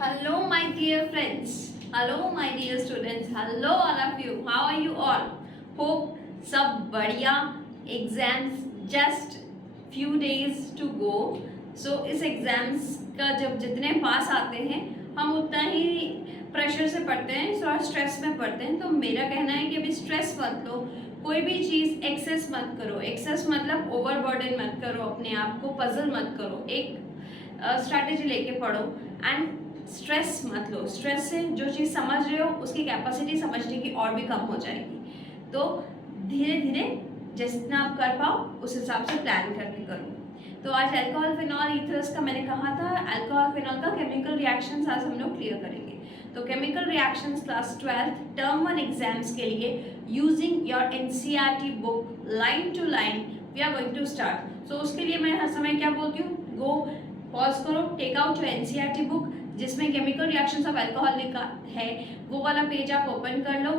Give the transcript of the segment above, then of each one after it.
Hello, my dear friends. Hello, my dear students. Hello, all of you. How are you all? Hope सब बढ़िया. Exams just few days to go. So इस exams का जब जितने पास आते हैं हम उतना ही प्रेशर से पढ़ते हैं, थोड़ा स्ट्रेस में पढ़ते हैं. तो मेरा कहना है कि अभी स्ट्रेस मत लो, कोई भी चीज़ एक्सेस मत करो. एक्सेस मतलब ओवरबर्डन मत करो, अपने आप को पजल मत करो. एक स्ट्रैटेजी लेके पढ़ो एंड स्ट्रेस मत लो. स्ट्रेस से जो चीज़ समझ रहे हो उसकी कैपेसिटी समझने की और भी कम हो जाएगी. तो धीरे धीरे जितना आप कर पाओ उस हिसाब से प्लान करके करो. तो आज अल्कोहल फिनॉल ईथर्स का मैंने कहा था, अल्कोहल फिनॉल का केमिकल रिएक्शंस आज हम लोग क्लियर करेंगे. तो chemical reactions class 12 term 1 exams के लिए using your NCERT book line to line we are going to start. So उसके लिए मैं हर समय क्या बोलती हूँ, गो पॉज करो, take out your NCERT book जिसमें केमिकल रिएक्शंस ऑफ अल्कोहल लिखा है. वो वाला पेज आप ओपन कर लो,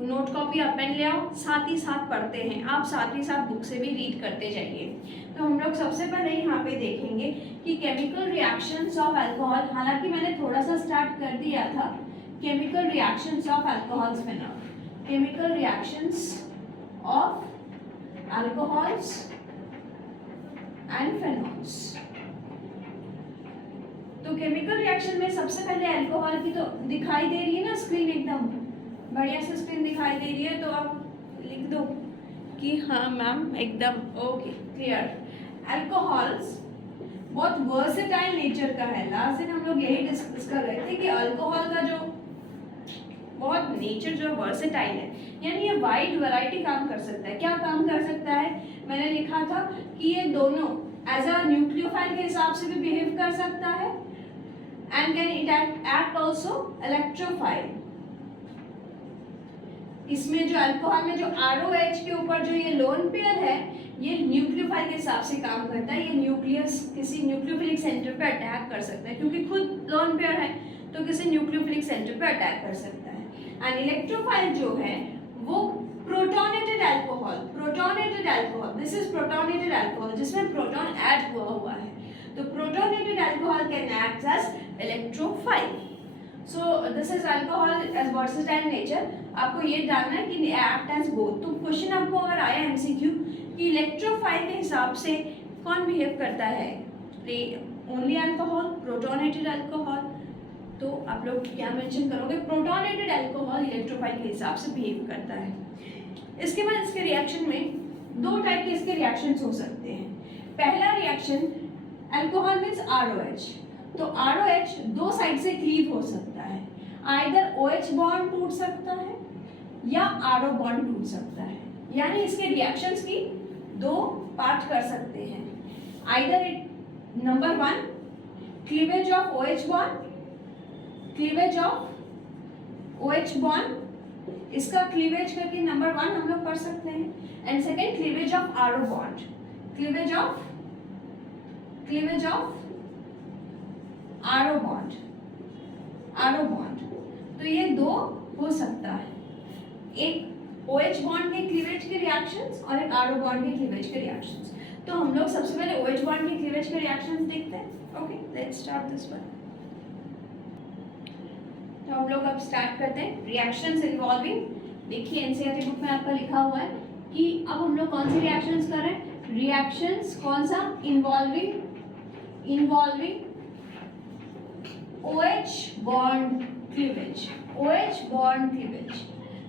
नोट कॉपी और पेन ले आओ, साथ ही साथ पढ़ते हैं. आप साथ ही साथ बुक से भी रीड करते जाइए. तो हम लोग सबसे पहले यहाँ पे देखेंगे कि केमिकल रिएक्शंस ऑफ अल्कोहल, हालांकि मैंने थोड़ा सा स्टार्ट कर दिया था. Chemical reactions of alcohols phenol, chemical reactions of alcohols and phenols. तो केमिकल रिएक्शन में सबसे पहले अल्कोहल की तो दिखाई दे रही है ना स्क्रीन, एकदम बढ़िया से स्क्रीन दिखाई दे रही है. तो आप लिख दो कि हाँ मैम एकदम ओके क्लियर. अल्कोहल्स बहुत वर्सेटाइल नेचर का है. लास्ट दिन हम लोग यही डिस्कस कर रहे थे कि अल्कोहल का जो बहुत नेचर जो वर्सेटाइल है, यानी ये वाइड वैरायटी काम कर सकता है. क्या काम कर सकता है, मैंने लिखा था कि ये दोनों एज अ न्यूक्लियोफाइल के हिसाब से भी बिहेव कर सकता है and can it act also electrophile. इसमें जो अल्कोहल में जो ROH के ऊपर जो ये लोन पेयर है, ये न्यूक्लियोफाइल के हिसाब से काम करता है. ये न्यूक्लियस किसी न्यूक्लियोफिलिक सेंटर पे अटैक कर सकता है, क्योंकि खुद लोन पेयर है तो किसी न्यूक्लियोफिलिक सेंटर पे अटैक कर सकता है. एंड इलेक्ट्रोफाइल जो है वो protonated alcohol, protonated alcohol, this is protonated alcohol जिसमें प्रोटॉन ऐड हुआ है. तो protonated alcohol can act as electrophile. So this is alcohol as versatile nature. आपको ये जानना है कि act as both. तो क्वेश्चन आपको अगर आया MCQ कि इलेक्ट्रोफाइल के हिसाब से कौन बिहेव करता है, ओनली अल्कोहल, प्रोटोनेटेड अल्कोहल, तो आप लोग क्या मेंशन करोगे, प्रोटोनेटेड अल्कोहल इलेक्ट्रोफाइल के हिसाब से बिहेव करता है. इसके बाद इसके रिएक्शन में दो टाइप के इसके रिएक्शंस हो सकते हैं. पहला रिएक्शन अल्कोहल मीन्स ROH. तो ROH दो साइड से क्लीव हो सकता है. आइदर OH बॉन्ड टूट सकता है या RO बॉन्ड टूट सकता है. यानी इसके रिएक्शंस की दो पार्ट कर सकते हैं. Either it number 1 cleavage of OH bond, cleavage of OH bond, इसका क्लीवेज करके नंबर 1 हम लोग कर सकते हैं. And second cleavage of RO bond, cleavage of RO bond, RO bond. तो ये दो हो सकता है, एक OH बॉन्ड के क्लीवेज के रिएक्शंस और एक RO बॉन्ड के क्लीवेज के रिएक्शंस. तो हम लोग सबसे पहले OH बॉन्ड के क्लीवेज के रिएक्शंस देखते हैं. Okay, let's start this one. तो हम लोग अब स्टार्ट करते हैं रिएक्शंस इन्वॉल्विंग. देखिए एनसीईआरटी बुक में आपका लिखा हुआ है कि अब हम लोग कौन सी रिएक्शंस कर रहे हैं. रिएक्शंस कौन सा, involving OH bond cleavage, OH bond cleavage.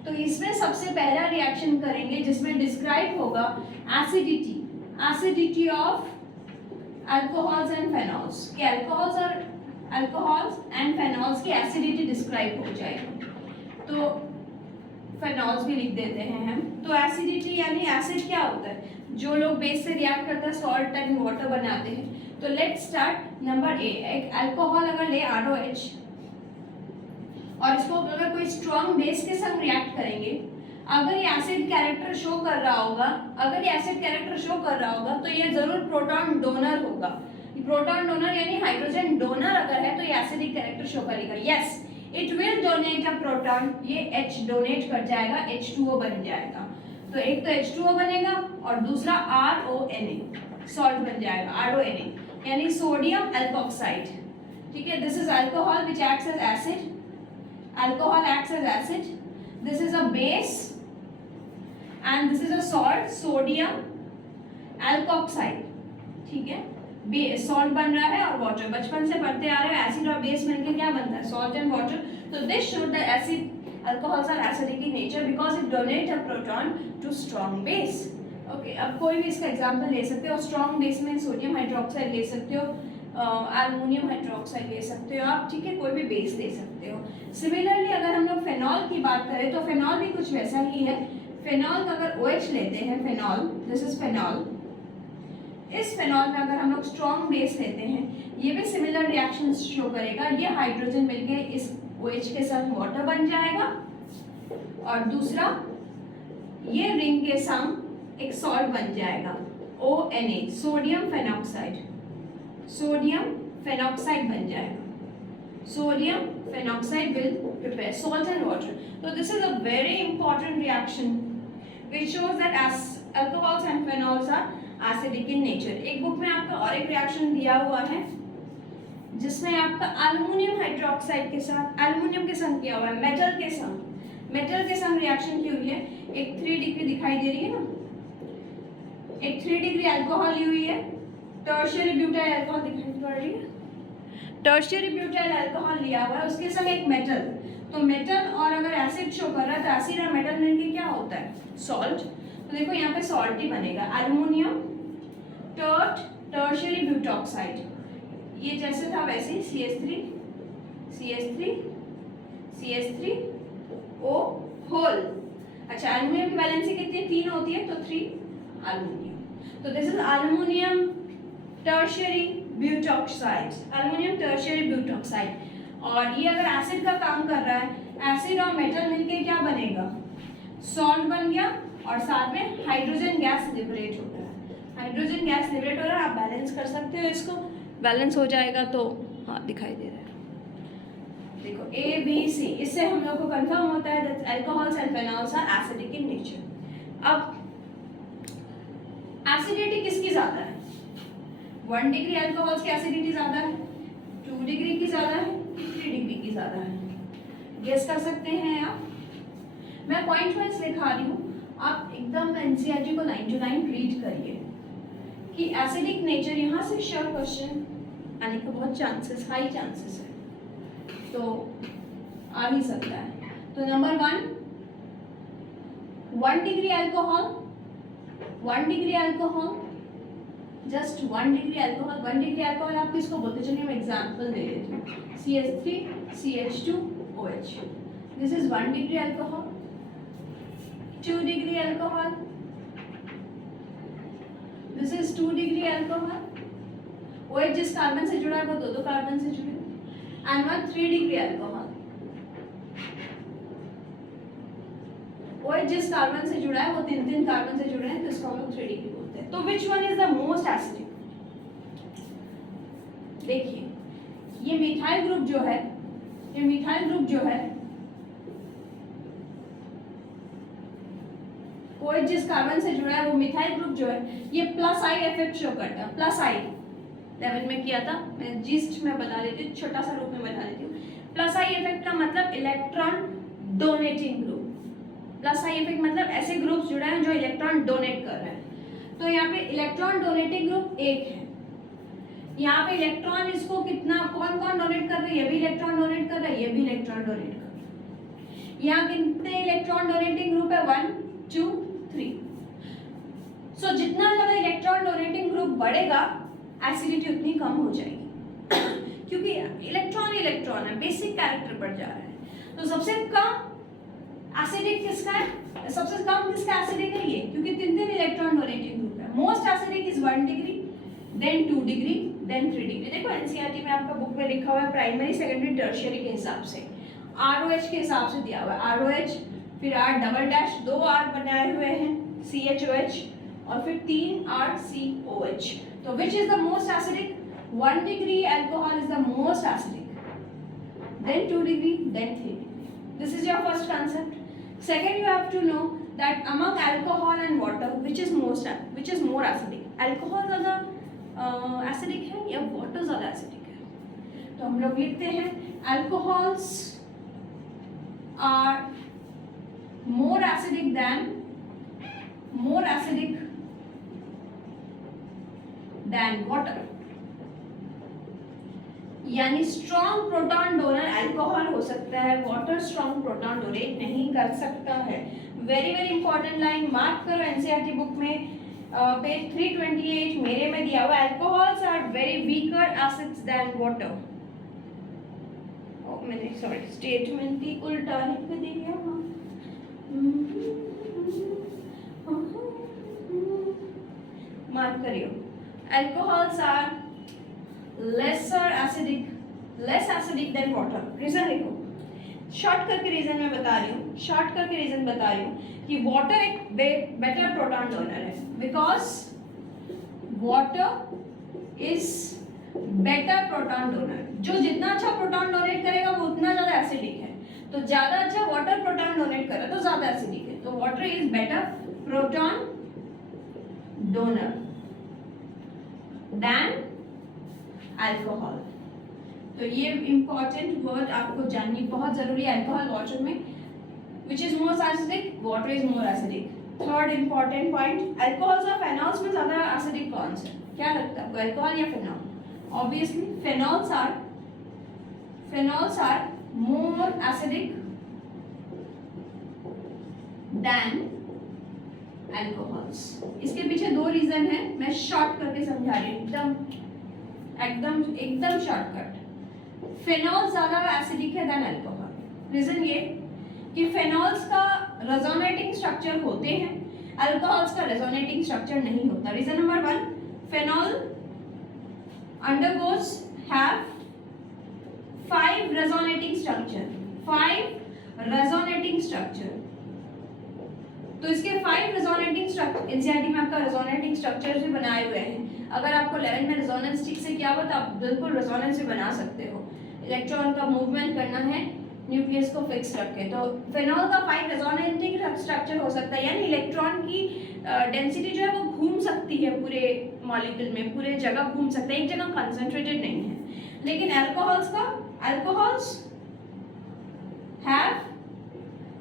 तो इसमें सबसे पहला रिएक्शन करेंगे जिसमें डिस्क्राइब होगा एसिडिटी ऑफ अल्कोहल्स एंड फेनॉल्स. कि अल्कोहल्स एंड फेनॉल्स की एसिडिटी डिस्क्राइब हो जाएगी. तो फेनॉल्स भी लिख देते हैं हम. तो एसिडिटी यानी एसिड क्या होता है, जो लोग बेस से रिएक्ट करते हैं सॉल्ट एंड वाटर बनाते हैं. तो लेट्स स्टार्ट नंबर ए. एक अल्कोहल अगर ले ROH और इसको अगर कोई स्ट्रॉन्ग बेस के संग रिएक्ट करेंगे, अगर ये एसिड कैरेक्टर शो कर रहा होगा, तो ये जरूर प्रोटॉन डोनर होगा. प्रोटॉन डोनर यानी हाइड्रोजन डोनर अगर है तो ये एसिडिक कैरेक्टर शो करेगा. Yes, it will donate a proton. ये H डोनेट कर जाएगा, H2O बन जाएगा. तो एक तो H2O बनेगा और दूसरा RONA सॉल्ट बन जाएगा, RONA यानी सोडियम अल्कोक्साइड. ठीक है, this is alcohol which acts as acid, alcohol acts as acid, this is a base and this is a salt, sodium alkoxide, ठीक है, सॉल्ट बन रहा है और वाटर, बचपन से पढ़ते आ रहे हैं एसिड और बेस मिलकर क्या बनता है, सॉल्ट एंड वाटर। तो this showed the acid alcohols are acidic in nature because it donate a proton to strong base. Okay, अब कोई भी इसका एग्जांपल ले सकते हो, स्ट्रॉन्ग बेस में सोडियम हाइड्रोक्साइड ले सकते हो, एल्युमिनियम हाइड्रोक्साइड ले सकते हो आप, ठीक है, कोई भी बेस ले सकते हो। सिमिलरली अगर हम लोग फेनॉल की बात करें तो फेनॉल भी कुछ वैसा ही है। फेनॉल का अगर OH लेते हैं, फेनॉल, दिस इज फेनॉल, इस फेनॉल में अगर हम लोग स्ट्रॉन्ग बेस लेते हैं, ये भी सिमिलर रिएक्शन शो करेगा। ये हाइड्रोजन मिलके इस OH के साथ वाटर बन जाएगा और दूसरा ये रिंग के संग एक सॉल्ट बन जाएगा ONA, sodium phenoxide, sodium phenoxide बन जाएगा, sodium phenoxide will prepare salt and water. तो this is a very important reaction which shows that as alcohols and phenols are acidic in nature। एक book में आपका और एक रिएक्शन दिया हुआ है जिसमें आपका एल्युमिनियम हाइड्रोक्साइड के साथ, एल्युमिनियम के संग किया हुआ है, मेटल के संग रिएक्शन की हुई है। एक 3 डिग्री दिखाई दे रही है ना, एक 3 डिग्री अल्कोहल ली हुई है, टर्शियरी ब्यूटाइल अल्कोहल दिखाई पड़ रही है, टर्शियरी ब्यूटाइल अल्कोहल लिया हुआ है, उसके संग एक मेटल। तो मेटल और अगर एसिड शो कर रहा है तो एसिड और मेटल मिलके क्या होता है, सॉल्ट। तो देखो यहाँ पे सॉल्ट ही बनेगा, एल्युमिनियम टर्शियरी ब्यूटॉक्साइड, ये जैसे था वैसे CH3 CH3 CH3 O whole. अच्छा, एल्युमिनियम की वैलेंसी कितनी, 3 होती है, तो 3 एल्युमिनियम। तो this is aluminium tertiary butoxide, aluminium tertiary butoxide. और ये अगर एसिड का काम कर रहा है, एसिड और मेटल मिलके क्या बनेगा, सॉल्ट बन गया और साथ में हाइड्रोजन गैस लिबरेट हो रहा है, हाइड्रोजन गैस लिबरेट हो रहा है। आप बैलेंस कर सकते हो इसको, बैलेंस हो जाएगा तो हाँ दिखाई दे रहा है, देखो ABC, इससे हम लोग को कंफर्म होता है that alcohols and phenols are acidic in nature. अब एसिडिटी किसकी ज्यादा है, 1 डिग्री अल्कोहल्स की एसिडिटी ज्यादा है, 2 डिग्री की ज्यादा है, 3 डिग्री की ज्यादा है, गेस कर सकते हैं आप। मैं पॉइंट वाइज लिखा रही हूँ, आप एकदम एनसीईआरटी को 9 to 9 रीड करिए कि एसिडिक नेचर, यहाँ से श्योर क्वेश्चन आने का बहुत चांसेस, हाई चांसेस है, तो आ ही सकता है। तो number 1 degree alcohol, 1 degree alcohol, just 1 degree alcohol, 1 degree alcohol आप किसको बोलते, चलिए मैं एग्जांपल दे देती हूँ, CH3 CH2 OH, this is 1 degree alcohol, 2 degree alcohol, this is 2 degree alcohol, OH जिस कार्बन से जुड़ा है वो 2 कार्बन से जुड़े, एंड 3 डिग्री अल्कोहल, OH जिस कार्बन से जुड़ा है वो 3 कार्बन से जुड़े हैं, तो इसको हम लोग 3 डिग्री बोलते हैं। तो which one is the most acidic, देखिए ये मिथाइल ग्रुप जो है, ये मिथाइल ग्रुप जो है, OH जिस कार्बन से जुड़ा है वो मिथाइल ग्रुप जो है, ये +I इफेक्ट शो करता है, +I लेवल में किया था, मैं जिस्ट में बता देती हूँ, छोटा सा रूप में बता देती हूँ। +I इफेक्ट का मतलब electron donating group, +I effect मतलब ऐसे ग्रुप्स जुड़े हैं जो इलेक्ट्रॉन डोनेट कर रहे हैं। तो यहाँ पे इलेक्ट्रॉन डोनेटिंग ग्रुप 1 है, यहाँ पे इलेक्ट्रॉन इसको कितना, कौन कौन डोनेट कर रहा है, ये भी इलेक्ट्रॉन डोनेट कर रहा है, ये भी इलेक्ट्रॉन डोनेट कर रहा है। यहाँ कितने इलेक्ट्रॉन डोनेटिंग ग्रुप है, 1 2 3। सो जितना ज्यादा इलेक्ट्रॉन डोनेटिंग ग्रुप बढ़ेगा एसिडिटी उतनी कम हो जाएगी क्योंकि इलेक्ट्रॉन है, बेसिक कैरेक्टर बढ़ जा रहा है। तो सबसे कम एसिडिक किसका है, सबसे कम किसका एसिडिक है, ये, क्योंकि 3 इलेक्ट्रॉन डोनेटिंग ग्रुप है। Most acidic is 1 degree, then 2 degree, then 3 degree. देखो एनसीईआरटी में आपका बुक में लिखा हुआ है प्राइमरी सेकेंडरी टर्शियरी के हिसाब से, ROH के हिसाब से दिया हुआ है, ROH, फिर R डबल डैश 2 R बनाए हुए हैं, CHOH, और फिर 3 RCOH। तो which is the most acidic, 1 degree alcohol is the most acidic, then 2 degree, then 3 degree. This is your first concept. Second, you have to know that among alcohol and water, which is more acidic? Alcohol ज़्यादा acidic है या water ज़्यादा acidic है? तो हम लोग लिखते हैं alcohols are more acidic than water, यानी स्ट्रॉन्ग प्रोटॉन डोनर अल्कोहल हो सकता है, वाटर स्ट्रॉन्ग प्रोटॉन डोनेट नहीं कर सकता है। Very very important line mark करो एनसीईआरटी बुक में, पेज 328 मेरे में दिया हुआ, alcohols are very weaker acids than water. मैंने सॉरी स्टेटमेंट ही उल्टा लिख दिया, मार्क करियो, alcohols are less acidic than water. Reason लिखो, शॉर्ट करके रीजन मैं बता रही हूँ, कि वाटर एक बेटर प्रोटॉन डोनर है, because water is better proton donor. जो जितना अच्छा प्रोटॉन डोनेट करेगा वो उतना ज्यादा एसिडिक है, तो ज्यादा अच्छा वाटर प्रोटॉन डोनेट करे तो ज्यादा एसिडिक है, तो water is better proton donor than alcohol. तो ये इंपॉर्टेंट वर्ड आपको जाननी बहुत जरूरी है अल्कोहल वाटर में। विच is more acidic, water is more acidic. Third important point, alcohols और फेनॉल्स में ज्यादा एसिडिक कौन सा, क्या लगता है आपको, अल्कोहल या phenol? Obviously phenols are more acidic than alcohols. इसके पीछे दो रीजन है, मैं शॉर्ट करके समझा रही हूँ, एकदम शॉर्टकट। फेनॉल ज्यादा एसिडिक है देन अल्कोहल। रीजन ये कि फेनॉल्स का रेजोनेटिंग स्ट्रक्चर होते हैं, अल्कोहल्स का रेजोनेटिंग स्ट्रक्चर नहीं होता। Reason number 1, phenol undergoes have 5 resonating structure, तो इसके 5 रेजोनेटिंग स्ट्रक्चर, एनसीईआरटी में आपका रेजोनेटिंग स्ट्रक्चर्स भी बनाए हुए हैं। अगर आपको 11 में रेजोनेंस ठीक से किया हुआ तो आप बिल्कुल रेजोनेंस भी बना सकते हो। इलेक्ट्रॉन का मूवमेंट करना है न्यूक्लियस को फिक्स रखे, तो फेनॉल का 5 रेजोनेटिंग स्ट्रक्चर हो सकता है, यानी इलेक्ट्रॉन की डेंसिटी जो है वो घूम सकती है पूरे मॉलिक्यूल में, पूरे जगह घूम सकते हैं, एक जगह कंसंट्रेटेड नहीं है। लेकिन alcohols have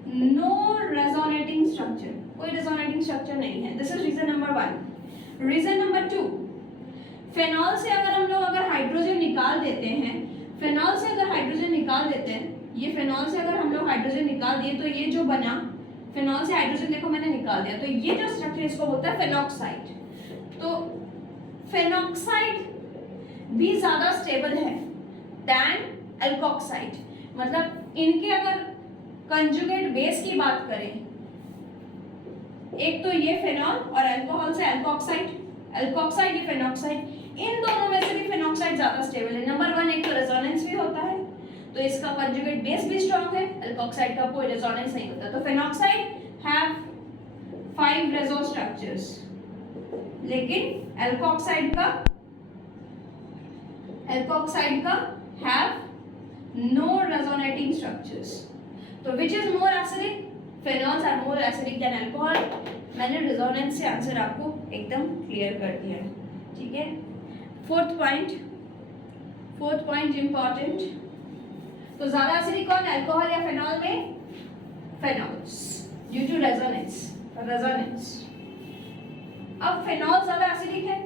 no resonating structure, कोई रेजोनेटिंग स्ट्रक्चर नहीं है। This is reason number 1। Reason number 2, phenol से अगर हाइड्रोजन निकाल देते हैं, ये फेनॉल से अगर हम लोग हाइड्रोजन निकाल दिए तो ये जो बना, फेनॉल से हाइड्रोजन देखो मैंने निकाल दिया, तो ये जो स्ट्रक्चर इसको बोलता है फेनॉक्साइड। तो फेनॉक्साइड भी ज्यादा स्टेबल है देन अल्कोक्साइड। मतलब इनके अगर कंजुगेट बेस की बात करें, एक तो ये फेनॉल और अल्कोहल से अल्कोक्साइड ये फेनॉक्साइड, इन दोनों में से भी फेनॉक्साइड ज्यादा स्टेबल है। नंबर 1, एक तो रेजोनेंस भी होता है, तो इसका कंजुगेट बेस भी स्ट्रांग है, अल्कोक्साइड का कोई रेजोनेंस नहीं होता। तो फेनॉक्साइड हैव 5 रेजो स्ट्रक्चर्स, लेकिन अल्कोक्साइड का हैव नो रेजोनेटिंग स्ट्रक्चर्स। तो which is more acidic, phenols are more acidic than alcohol. मैंने रेजोनेंस से आंसर आपको एकदम क्लियर कर दिया है, ठीक है। फोर्थ पॉइंट इंपॉर्टेंट, तो ज्यादा एसिडिक कौन, अल्कोहल या फेनॉल में? फेनॉल्स, ड्यू टू रेजोनेंस। अब फेनॉल ज्यादा एसिडिक है,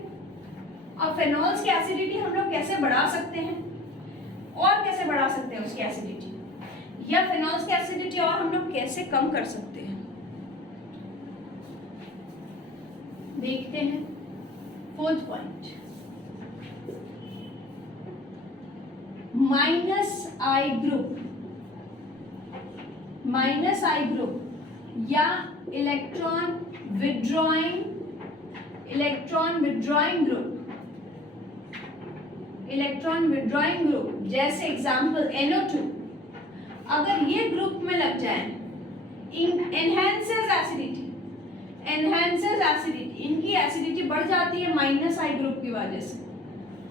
अब फेनॉल्स की एसिडिटी हम लोग कैसे बढ़ा सकते हैं, और कैसे बढ़ा सकते हैं उसकी एसिडिटी, या फेनॉल्स की एसिडिटी और हम लोग कैसे कम कर सकते हैं, देखते हैं। फोर्थ पॉइंट, -I ग्रुप या इलेक्ट्रॉन विड्रॉइंग ग्रुप, जैसे एग्जांपल NO2, अगर ये ग्रुप में लग जाए, एनहांसेस एसिडिटी, इनकी एसिडिटी बढ़ जाती है -I ग्रुप की वजह से।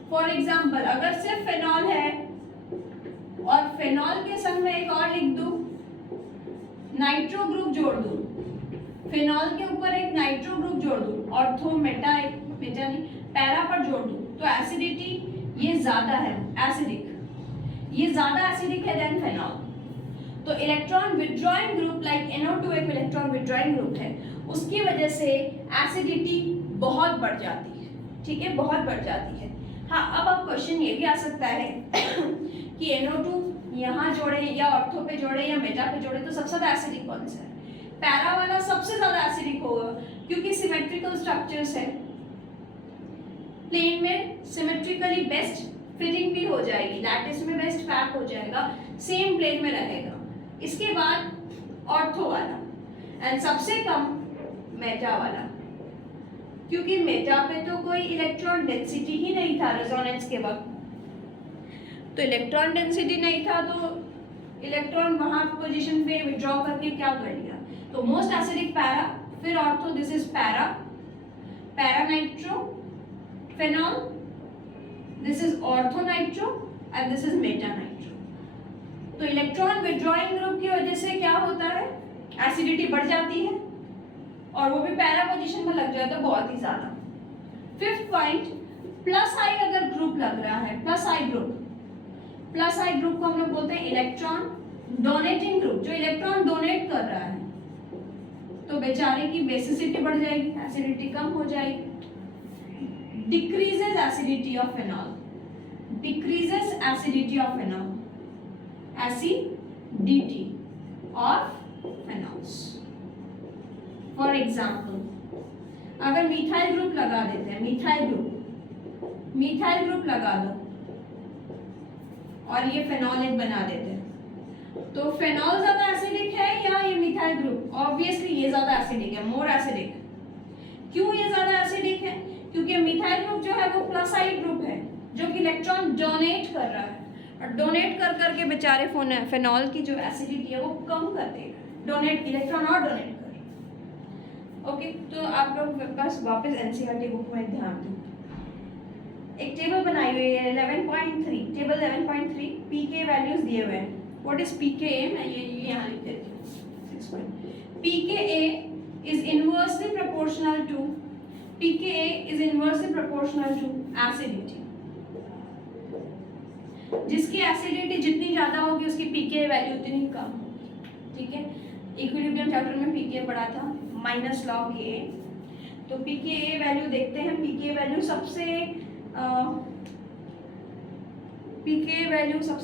फॉर एग्जांपल, अगर सिर्फ फेनॉल है और फेनॉल के संग में एक और लिख दूं, नाइट्रो ग्रुप जोड़ दूं, फेनॉल के ऊपर एक नाइट्रो ग्रुप जोड़ दूं, ऑर्थो मेटा पैरा पर जोड़ दूं, तो एसिडिटी ये ज्यादा है, एसिडिक। ये ज्यादा एसिडिक है देन फेनॉल। तो electron withdrawing group like NO2 एक इलेक्ट्रॉन विथड्रॉइंग ग्रुप है, उसकी वजह से एसिडिटी बहुत बढ़ जाती है, ठीक है, बहुत बढ़ जाती है। हाँ, अब क्वेश्चन ये भी आ सकता है कि NO2 यहाँ जोड़े या ऑर्थो पे जोड़े या मेटा पे जोड़े तो सबसे ज्यादा एसिडिक कौन सा है? पैरा वाला सबसे ज्यादा एसिडिक होगा क्योंकि सिमेट्रिकल स्ट्रक्चर्स है, प्लेन में सिमेट्रिकली बेस्ट फिटिंग भी हो जाएगी, लैटिस में बेस्ट पैक हो जाएगा, सेम प्लेन में रहेगा। इसके बाद ऑर्थो वाला एंड सबसे कम मेटा वाला, क्योंकि मेटा पे तो कोई इलेक्ट्रॉन डेंसिटी ही नहीं था रेजोनेंस के वक्त, तो इलेक्ट्रॉन डेंसिटी नहीं था तो इलेक्ट्रॉन वहां पोजीशन पे विड्रॉ करके क्या कर लिया, तो मोस्ट एसिडिक पैरा, फिर ortho, this is para, para nitro phenol, this is ortho nitro and this is Meta nitro. तो इलेक्ट्रॉन विड्रॉइंग ग्रुप की वजह से क्या होता है, एसिडिटी बढ़ जाती है और वो भी पैरा पोजीशन में लग जाता है बहुत ही ज्यादा। फिफ्थ पॉइंट, प्लस आई अगर ग्रुप लग रहा है, प्लस आई ग्रुप, प्लस आई ग्रुप को हम लोग बोलते हैं इलेक्ट्रॉन डोनेटिंग ग्रुप, जो इलेक्ट्रॉन डोनेट कर रहा है, तो बेचारे की बेसिसिटी बढ़ जाएगी, एसिडिटी कम हो जाएगी। Decreases acidity of phenol, decreases acidity of phenol, acidity of phenols. For example, अगर मिथाइल ग्रुप लगा देते हैं, मिथाइल ग्रुप लगा दो और ये फेनॉल एक बना देते हैं, तो फेनॉल ज्यादा एसिडिक है या ये मिथाइल ग्रुप? ऑब्वियसली ये ज्यादा एसिडिक है, मोर एसिडिक। क्यों ये ज्यादा एसिडिक है? क्योंकि मिथाइल ग्रुप जो है वो प्लस आई ग्रुप है जो कि इलेक्ट्रॉन डोनेट कर रहा है, और डोनेट कर करके बेचारे फेनॉल की जो एसिडिटी है वो कम कर देगा, डोनेट इलेक्ट्रॉन और डोनेट कर। ओके, तो आप लोग बस वापस एनसीईआरटी बुक में ध्यान दें। एक टेबल बनाई हुई है 11.3, टेबल 11.3, पीके वैल्यूज दिए हुए हैं। What is pKa? मैं ये यहाँ लिख देती हूँ 6 point. PKa is inversely proportional to, pKa is inversely proportional to acidity. जिसकी एसिडिटी जितनी ज्यादा होगी उसकी पीके वैल्यू उतनी कम, ठीक है। इक्विलिब्रियम चैप्टर में पीके पढ़ा था, माइनस लॉग ए। तो पीके वैल्यू देखते हैं, पीके वैल्यू सबसे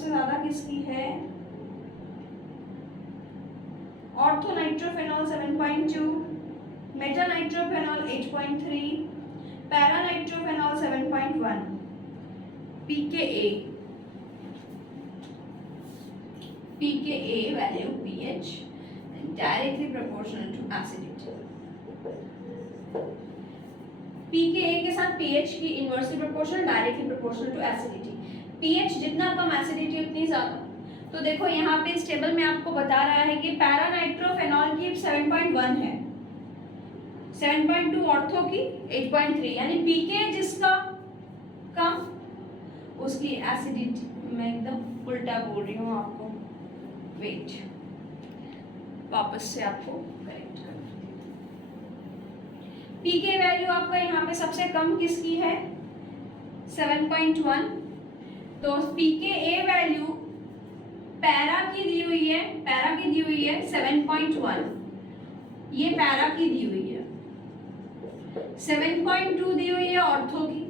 ज्यादा किसकी है? Ortho nitrophenol 7.2, meta nitrophenol 8.3, para nitrophenol 7.1। pKa value pH directly proportional to acidity. pKa के साथ pH की inversely proportional, directly proportional to acidity. pH जितना कम एसिडिटी उतनी ज्यादा। तो देखो यहाँ पे इस टेबल में आपको बता रहा है कि पैरा नाइट्रोफेनॉल की 7.1 है, 7.2 ऑर्थो की 8.3, यानी pK जिसका कम उसकी एसिडिटी, मैं एकदम उल्टा बोल रही हूँ आपको, वेट वापस से आपको करेक्ट कर। पीके वैल्यू आपका यहाँ पे सबसे कम किसकी है? 7.1। तो पीके ए वैल्यू पैरा की दी हुई है, 7.1, ये पैरा की दी हुई है, 7.2 दी हुई है ऑर्थो की,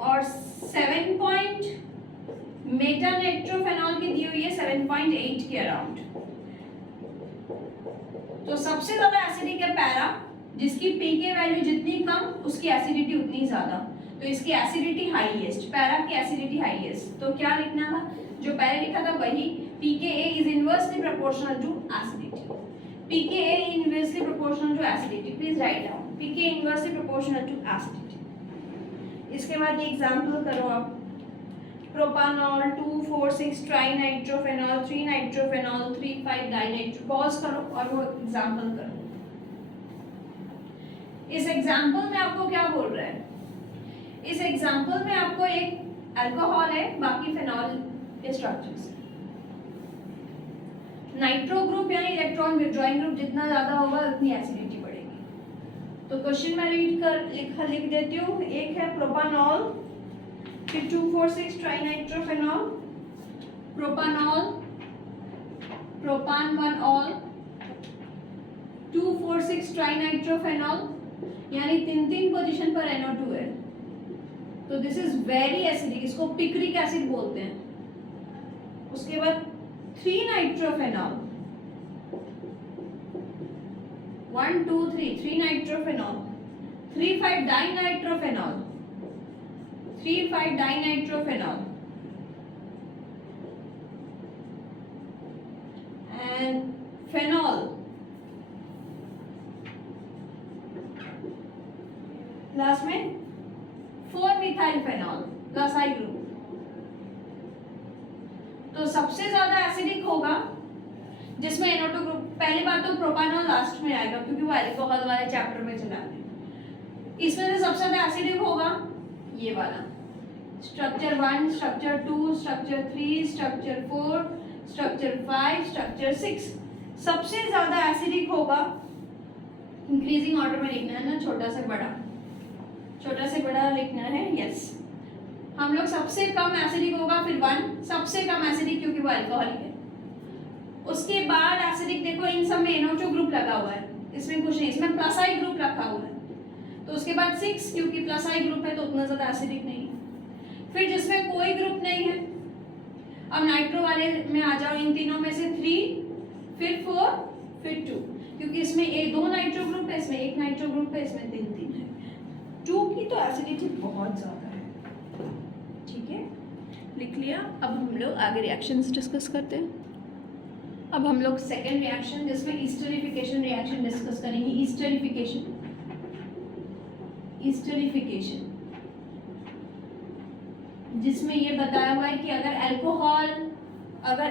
और 7. मेटा नाइट्रोफेनॉल की दी हुई है 7.8 के अराउंड। तो सबसे ज्यादा एसिडिक है पैरा, जिसकी पीके वैल्यू जितनी कम उसकी एसिडिटी उतनी ज्यादा, तो इसकी एसिडिटी हाईएस्ट, पैरा की एसिडिटी हाईएस्ट। तो क्या लिखना था? जो पहले लिखा था वही, pKa is inversely proportional to acidity, pKa inversely proportional to acidity, please write down pKa inversely proportional to acidity। इसके बाद ये एग्जांपल करो आप, प्रोपानॉल 2,4,6 ट्राइनाइट्रोफेनॉल, 3 नाइट्रोफेनॉल, 3,5 डाइनाइट्रो, पॉज करो और वो एग्जांपल करो। इस एग्जांपल में आपको क्या बोल रहा है? इस एग्जांपल में आपको एक अल्कोहल है, बाकी फेनॉल के स्ट्रक्चर्स। नाइट्रो ग्रुप यानी इलेक्ट्रॉन विथड्रॉइंग ग्रुप जितना ज्यादा होगा उतनी एसिडिटी बढ़ेगी। तो क्वेश्चन में लिख देती हूँ। एक है प्रोपानॉल, फिर 2,4,6 ट्राइनाइट्रोफेनॉल, प्रोपानॉल, प्रोपान 1 ऑल, 2,4,6 ट्राइनाइट्रोफेनॉल, यानी 3 पोजीशन पर NO2 है, तो दिस इज वेरी एसिडिक, इसको पिक्रिक एसिड बोलते हैं। उसके बाद 3 नाइट्रोफेनॉल, 1 2 3 3 नाइट्रोफेनॉल, 3,5 डाइनाइट्रोफेनॉल, 3,5 डाइनाइट्रोफेनॉल, एंड फेनॉल, लास्ट में 4 मिथाइल फेनॉल प्लस आई ग्रुप। तो सबसे ज्यादा एसिडिक होगा जिसमें NO2 ग्रुप, पहली बात तो प्रोपानॉल लास्ट में आएगा क्योंकि वो अल्कोहल वाले चैप्टर में चला है। इसमें से सबसे ज्यादा एसिडिक होगा ये वाला, structure 1, structure 2, structure 3, structure 4, structure 5, structure 6। सबसे ज्यादा एसिडिक होगा, इंक्रीजिंग ऑर्डर में लिखना है ना, छोटा से बड़ा, छोटा से बड़ा लिखना है, यस। हम लोग सबसे कम एसिडिक होगा, फिर 1 सबसे कम एसिडिक क्योंकि वो अल्कोहलिक है। उसके बाद एसिडिक देखो इन सब में NO2 ग्रुप लगा हुआ है, इसमें कुछ नहीं, इसमें प्लस आई ग्रुप रखा हुआ है। तो उसके बाद 6 क्योंकि प्लस आई ग्रुप है तो उतना ज्यादा एसिडिक नहीं है। फिर जिसमें कोई ग्रुप नहीं है, अब नाइट्रो वाले में आ जाओ, इन तीनों में से 3, फिर 4, फिर 2, क्योंकि इसमें 2 नाइट्रो ग्रुप है, इसमें 1 नाइट्रो ग्रुप है, इसमें 3 है। 2 की तो एसिडिटी बहुत ज्यादा है, ठीक है, लिख लिया। अब हम लोग आगे रिएक्शंस डिस्कस करते हैं। अब हम लोग सेकेंड रिएक्शन जिसमें ईस्टरिफिकेशन रिएक्शन डिस्कस करेंगे। ईस्टरिफिकेशन, ईस्टरिफिकेशन जिसमें ये बताया हुआ है कि अगर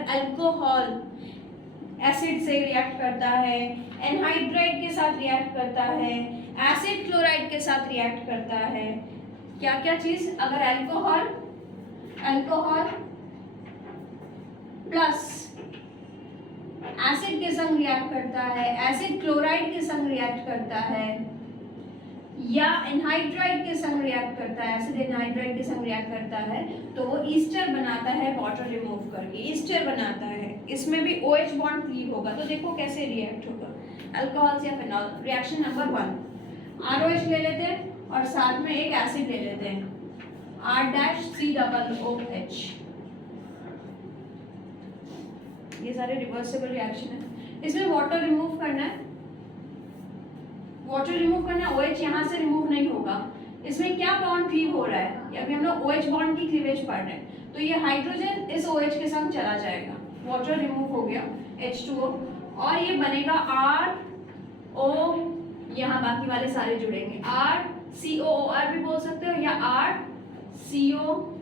अल्कोहल एसिड से रिएक्ट करता है, एनहाइड्राइड के साथ रिएक्ट करता है, एसिड क्लोराइड के साथ रिएक्ट करता है, क्या क्या चीज, अगर अल्कोहल प्लस एसिड के संग रिएक्ट करता है, एसिड क्लोराइड के संग रिएक्ट करता है, या एनहाइड्राइड के संग रिएक्ट करता है, एसिड एनहाइड्राइड के संग रिएक्ट करता है, तो वो ईस्टर बनाता है, वाटर रिमूव करके ईस्टर बनाता है। इसमें भी OH बॉन्ड क्लीव होगा, तो देखो कैसे रिएक्ट होगा अल्कोहल या फेनॉल। रिएक्शन नंबर 1, ROH ले लेते हैं और साथ में एक एसिड ले लेते हैं, R-COOH। ये सारे रिवर्सिबल रिएक्शन है। इसमें वाटर रिमूव करना है, वाटर रिमूव करना है, OH यहाँ से रिमूव नहीं होगा। इसमें क्या बॉन्ड क्लीव हो रहा है, अभी हम लोग OH बॉन्ड की क्लीवेज पढ़ रहे हैं, तो ये हाइड्रोजन इस OH के संग चला जाएगा, वाटर रिमूव हो गया H2O, और ये बनेगा RO, यहाँ बाकी वाले सारे जुड़ेंगे, RCOOR भी बोल सकते हो या RCOR'।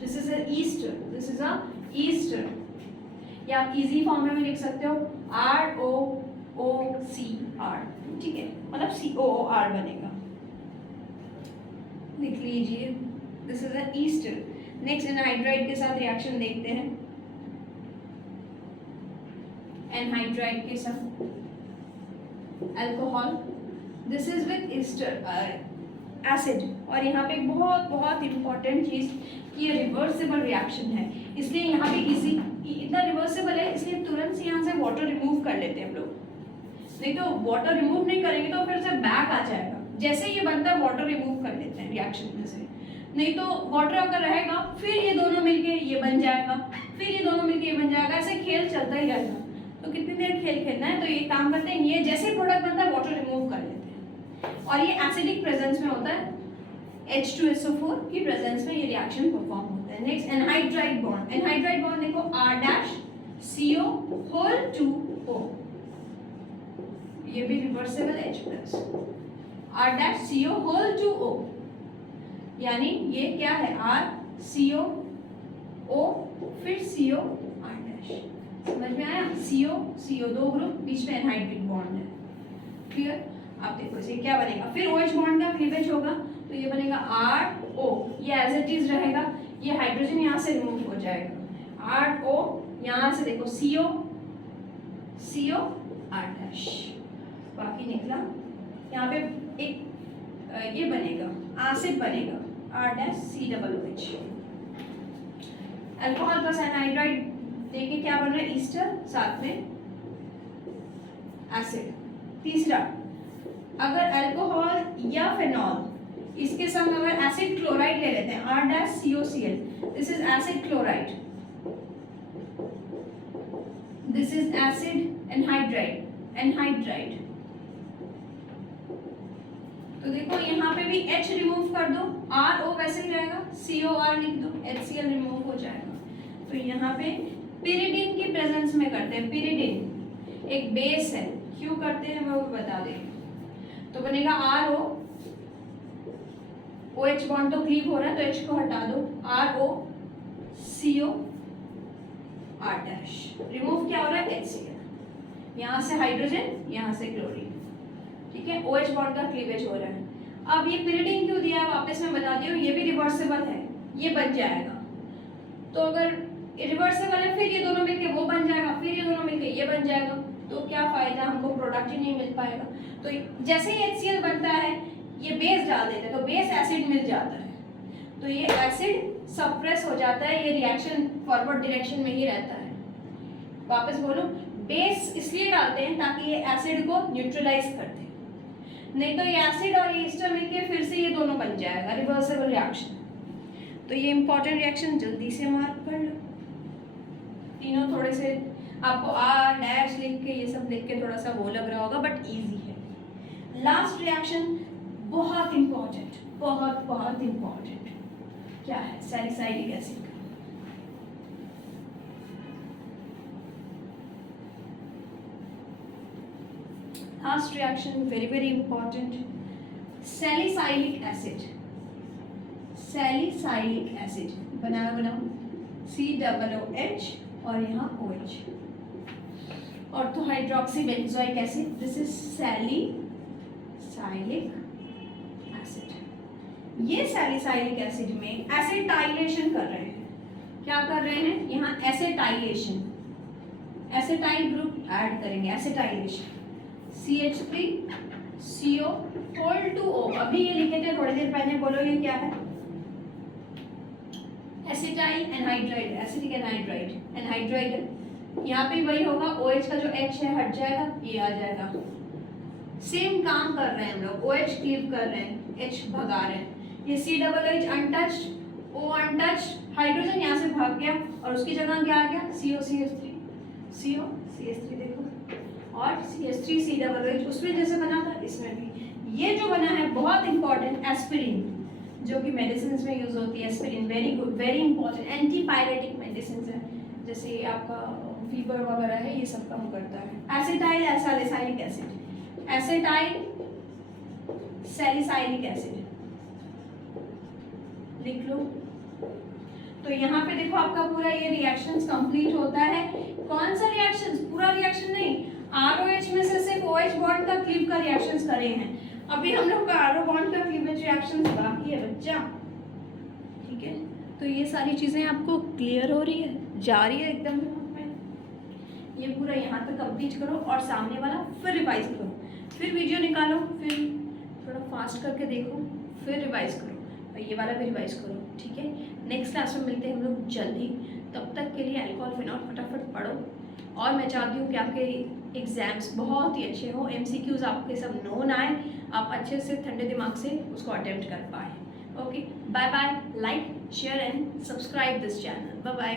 This is a Easter, this is a Easter, या आप इजी फॉर्म में भी लिख सकते हो ROOCR, ठीक है, मतलब COOR बनेगा, लिख लीजिए, this is a Easter. Next anhydride के साथ रिएक्शन देखते हैं, एनहाइड्राइड के साथ alcohol, this is with Easter acid. और यहाँ पे बहुत बहुत इंपॉर्टेंट चीज कि ये रिवर्सिबल रिएक्शन है, इसलिए यहाँ पे इजी, इतना रिवर्सिबल है इसलिए तुरंत से यहाँ से वाटर रिमूव कर लेते हैं हम लोग, नहीं तो वाटर रिमूव नहीं करेंगे तो फिर से बैक आ जाएगा। जैसे ये बनता है वाटर रिमूव कर लेते हैं रिएक्शन में से, नहीं तो वाटर अगर रहेगा फिर ये दोनों मिलके ये बन जाएगा, फिर ये दोनों मिलके ये बन जाएगा, ऐसे खेल चलता ही रहेगा। तो कितनी देर खेल खेलना है, तो ये काम करते हैं, ये जैसे प्रोडक्ट बनता है वाटर रिमूव कर लेते हैं, और ये एसिडिक प्रेजेंस में होता है, H2SO4 की प्रेजेंस में ये रिएक्शन परफॉर्म होता है। Next anhydride bond, anhydride bond देखो R'(CO)2O, ये भी रिवर्सिबल H+, R'(CO)2O, यानी ये क्या है RCOO फिर CO R', समझ में आया, CO दो ग्रुप, बीच में एनहाइड्रिक बॉन्ड है, क्लियर। आप देखो इसे क्या बनेगा, फिर OH बॉन्ड का क्लीवेज होगा तो ये बनेगा RO, ये एज इट इज रहेगा, ये हाइड्रोजन यहाँ से रिमूव हो जाएगा, RO, यहाँ से देखो CO R', बाकी निकला, यहाँ पे एक ये बनेगा एसिड बनेगा R'(COOH), अल्कोहल प्लस एनहाइड्राइड देखिए क्या बन रहा है, ईस्टर साथ में एसिड। तीसरा, अगर अल्कोहल या फिनॉल इसके संग अगर एसिड क्लोराइड ले लेते हैं, R-COCl, this is acid chloride, this is acid anhydride. तो देखो यहाँ पे भी H रिमूव कर दो, RO वैसे ही रहेगा, COR लिख दो, HCl रिमूव हो जाएगा। तो यहाँ पे पिरिडिन की प्रेजेंस में करते हैं, पिरिडिन एक बेस है, क्यों करते हैं मैं वो बता देंगे। तो बनेगा RO, OH बॉन्ड तो क्लीव हो रहा है तो H को हटा दो, RO CO R' रिमूव क्या हो रहा है, HCl, यहाँ से हाइड्रोजन यहाँ से क्लोरीन, ठीक है, OH बॉन्ड का क्लीवेज हो रहा है। अब ये पिरिडिन क्यों दिया है वापस मैं बता दी हूँ, ये भी रिवर्सेबल है, ये बन जाएगा। तो अगर रिवर्सेबल है फिर ये दोनों मिलके वो बन जाएगा, फिर ये दोनों मिलके ये बन जाएगा, तो क्या फायदा, हमको प्रोडक्ट ही नहीं मिल पाएगा। तो जैसे ही HCl बनता है ये बेस डाल देते हैं तो बेस एसिड मिल जाता है, तो ये एसिड सप्रेस हो जाता है, ये रिएक्शन फॉरवर्ड डायरेक्शन में ही रहता है। वापस बोलो, बेस इसलिए डालते हैं ताकि ये एसिड को न्यूट्रलाइज कर दे, नहीं तो ये एसिड और ये ईस्टर मिलके फिर से ये दोनों बन जाएगा, रिवर्सेबल रिएक्शन। तो ये इंपॉर्टेंट रिएक्शन जल्दी से मार्क कर लो, तीनों थोड़े से आपको R' लिख के ये सब लिख के थोड़ा सा वो लग रहा होगा बट इजी है। लास्ट रिएक्शन बहुत इंपॉर्टेंट, बहुत इंपॉर्टेंट, क्या है, salicylic acid. Last reaction very important, salicylic acid, salicylic acid बनाओ COOH और यहाँ OH, ortho hydroxy benzoic acid, this is salicylic acid. ये सैलिसाइलिक एसिड में एसिटाइलेशन कर रहे हैं, क्या कर रहे हैं, यहाँ एसिटाइलेशन, एसिटाइल ग्रुप ऐड करेंगे, एसिटाइलेशन, CH3CO O। अभी ये लिखे थे थोड़ी देर पहले, बोलो ये क्या है, acetyl anhydride, acetic anhydride, anhydride. यहाँ पे वही होगा, OH का जो H है हट जाएगा, ये आ जाएगा। सेम काम कर रहे हैं हम लोग, OH क्लीव कर रहे हैं, H भगा रहे हैं, ये COOH untouched, O untouched, hydrogen यहाँ से भाग गया और उसकी जगह क्या आ गया, COCH3 देखो, और CH3COOH उसमें जैसे बना था इसमें भी। ये जो बना है बहुत इंपॉर्टेंट, एस्पिरिन, जो कि मेडिसिन में यूज होती है, aspirin very good, very important, antipyretic medicine है, जैसे आपका फीवर वगैरह है ये सब कम करता है। Acetyl salicylic acid, acetyl salicylic acid लिख लो। तो यहाँ पे देखो आपका पूरा ये रिएक्शंस कंप्लीट होता है। कौन सा रिएक्शंस, पूरा रिएक्शन नहीं, ROH में से सिर्फ OH बॉन्ड का क्लीव का रिएक्शंस करे हैं, अभी हम लोग का RO बॉन्ड का क्लीवेज रिएक्शंस बाकी है बच्चा, ठीक है। तो ये सारी चीज़ें आपको क्लियर हो रही है, जा रही है एकदम में, ये पूरा यहाँ तक कंप्लीट करो और सामने वाला फिर रिवाइज करो, फिर वीडियो निकालो, फिर थोड़ा फास्ट करके देखो, फिर रिवाइज करो और ये वाला भी रिवाइज करो, ठीक है। नेक्स्ट क्लास में मिलते हैं हम लोग जल्दी, तब तक के लिए अल्कोहल फिनॉल फटाफट पढ़ो। और मैं चाहती हूँ कि आपके एग्जाम्स बहुत ही अच्छे हों, MCQs आपके सब नोन आए, आप अच्छे से ठंडे दिमाग से उसको अटेम्प्ट कर पाए। Okay, bye bye, like share and subscribe this channel, bye bye.